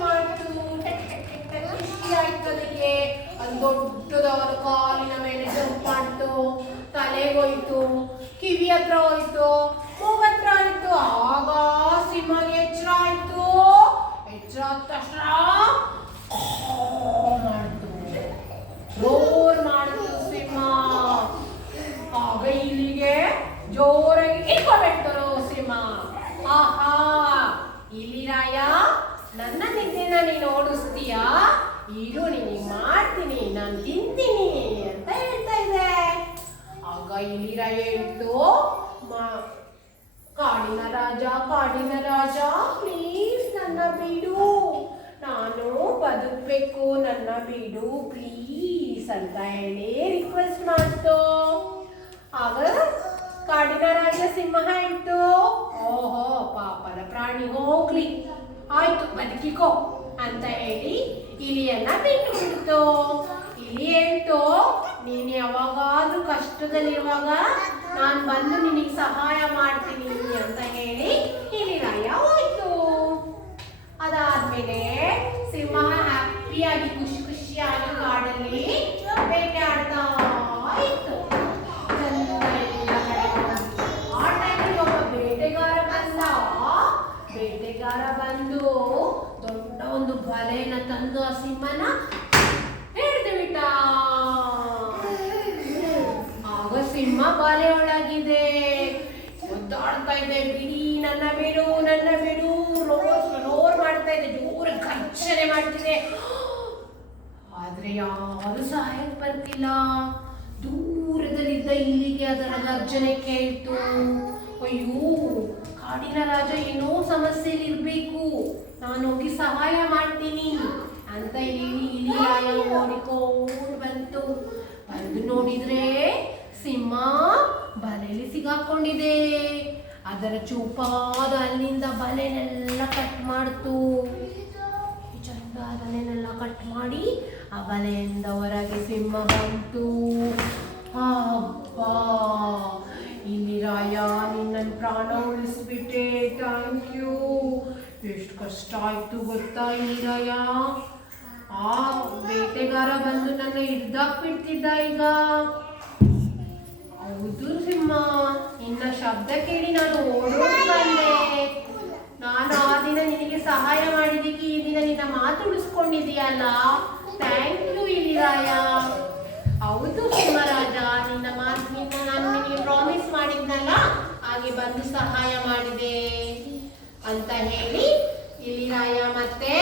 ಮಾಡ್ತು. ಅದಕ್ಕೆ ಅದು ದೊಡ್ಡದವರ ಕಾಲಿನ ಮೇಲೆ ಜಂಪ್ ಮಾಡ್ತು. ತಲೆಗೋಯ್ತು. ಕಿವಿ ಹತ್ರ ಹೋಯ್ತು ಮೂಗ್ ಹತ್ರ ಆಯ್ತು ಆಗ ಸಿಂಹಗೆ ಎಚ್ಚರ ಆಯ್ತು ಎಚ್ಚರ ಆದ ತಕ್ಷಣ ಮಾಡ್ತು ರೋರ್ ಮಾಡ್ತು ಸಿಂಹ ಆಗ ಇಲ್ಲಿಗೆ ಜೋರಾಗಿ ಇಟ್ಕೊಬೇಕು ಸಿಂಹ ಆಹಾ ಇಲಿರಾಯ ನನ್ನ ನೀನು ಓಡಿಸ್ತೀಯಾ ಇರು, ನೀನು ಮಾಡ್ತೀನಿ, ನಾನು ತಿಂತೀನಿ ಅಂತ ಹೇಳ್ತಾ ಇದೆ. ಆಗ ಇಲ್ಲಿರ ಹೇಳ್ತು, ಮಾ- ಕಾಡಿನ ರಾಜ ಕಾಡಿನ ರಾಜ ಪ್ಲೀಸ್ ನನ್ನ ಬಿಡು. ನಾನು ಬದುಕಬೇಕು, ನನ್ನ ಬಿಡು ಪ್ಲೀಸ್ ಅಂತ ಹೇಳಿ ರಿಕ್ವೆಸ್ಟ್ ಮಾಡ್ತು. ಆಗ ಕಾಡಿನ ರಾಜ ಸಿಂಹ ಇಟ್ಟು ಓಹೋ ಪಾಪದ ಪ್ರಾಣಿ ಹೋಗ್ಲಿ. ಆಯ್ತು, ಬದುಕಿಕೋ. ಅಂತ ಹೇಳಿ ಇಲಿಯನ್ನ ಬಿಟ್ಟು ಬಿಡ್ತು ಇಲಿ ಹೇಳ್ತು, ನೀನ್ ಯಾವಾಗಾದ್ರೂ ಕಷ್ಟದಲ್ಲಿರುವಾಗ ನಾನು ಬಂದು ನಿನಗೆ ಸಹಾಯ ಮಾಡ್ತೀನಿ ಅಂತ ಹೇಳಿ ಇಲಿರಾಯ ಹೋಯ್ತು. ಅದಾದ್ಮೇಲೆ ಸಿಂಹ ಹ್ಯಾಪಿಯಾಗಿ ಖುಷಿ ಖುಷಿಯಾಗಿ ಕಾಡಲ್ಲಿ ಬೇಟೆ ಆಡ್ತಾ ಬೇಟೆಗಾರ ಬಂದ, ಬೇಟೆಗಾರ ಬಂದು ಬಲೆನ ತಂದು ಆ ಸಿಂಹನ ಹಿಡಿದು ಬಿಟ್ಟ. ಆಗ ಸಿಂಹ ಬಲೆ ಒಳಗಿದೆ ಒದ್ದಾಡ್ತಾ ಇದೆ, ಬಿಡಿ, ನನ್ನ ಬಿಡು ನನ್ನ ಬಿಡು. ರೋರ್ ಮಾಡ್ತಾ ಇದೆ ಜೋರ ಗರ್ಜನೆ ಮಾಡ್ತಿದೆ. ಆದ್ರೆ ಯಾರು ಸಹಾಯಕ್ಕೆ ಬರ್ತಿಲ್ಲ. ಇಲ್ಲಿಗೆ ಅದರ ಗರ್ಜನೆ ಕೇಳ್ತು. ಅಯ್ಯೋ, ಕಾಡಿನ ರಾಜ ಏನೋ ಸಮಸ್ಯೆಯಲ್ಲಿ ಇರಬೇಕು. ನಾನು ಹೋಗಿ ಸಹಾಯ ಮಾಡ್ತೀನಿ ಅಂತ ಹೇಳಿ ಇಲ್ಲಿ ಓಡಿಕೊಂಡು ಬಂತು. ಬಂದು ನೋಡಿದ್ರೆ ಸಿಂಹ ಬಲೆಯಲ್ಲಿ ಸಿಗಾಕೊಂಡಿದೆ. ಅದರ ಚೂಪಾದ ಅಲ್ಲಿಂದ ಬಲೆನೆಲ್ಲ ಕಟ್ ಮಾಡ್ತು. ಚಂದ ಬಲೆನೆಲ್ಲ ಕಟ್ ಮಾಡಿ ಆ ಬಲೆಯಿಂದ ಹೊರಗೆ ಸಿಂಹ ಬಂತು. ಅಬ್ಬಾ ಇಲ್ಲಿ ರಾಯ ನನ್ನ ಪ್ರಾಣ ಉಳಿಸ್ಬಿಟ್ಟೆ. ಥ್ಯಾಂಕ್ ಯು ಎಷ್ಟು ಕಷ್ಟ ಆಯ್ತು ಗೊತ್ತಾ ಇಲ್ಲಿ ಆ, ಬೇಟೆಗಾರ ಬಂದು ನನ್ನ ಹಿಡ್ದಾಕ್ಬಿಡ್ತಿದ್ದ ಈಗ. ಹೌದು ಸಿಂಹ, ನಿನ್ನ ಶಬ್ದ ಕೇಳಿ ನಾನು ಓಡೋಡಿ ಬಂದೆ. ನಾನು ಆ ದಿನ ನಿನಗೆ ಸಹಾಯ ಮಾಡಿದ್ದಕ್ಕೆ ಈ ದಿನ ನಿನ್ನ ಮಾತು ಉಳಿಸ್ಕೊಂಡಿದೀಯಲ್ಲ ಥ್ಯಾಂಕ್ ಯು ಇಲಿರಾಯ ನಿನ್ನ ನಾನು ಪ್ರಾಮಿಸ್ ಮಾಡಿದ್ನಲ್ಲ ಹಾಗೆ ಬಂದು ಸಹಾಯ ಮಾಡಿದೆ ಅಂತ ಹೇಳಿ ಇಲ್ಲಿ ರಾಯ ಮತ್ತೆ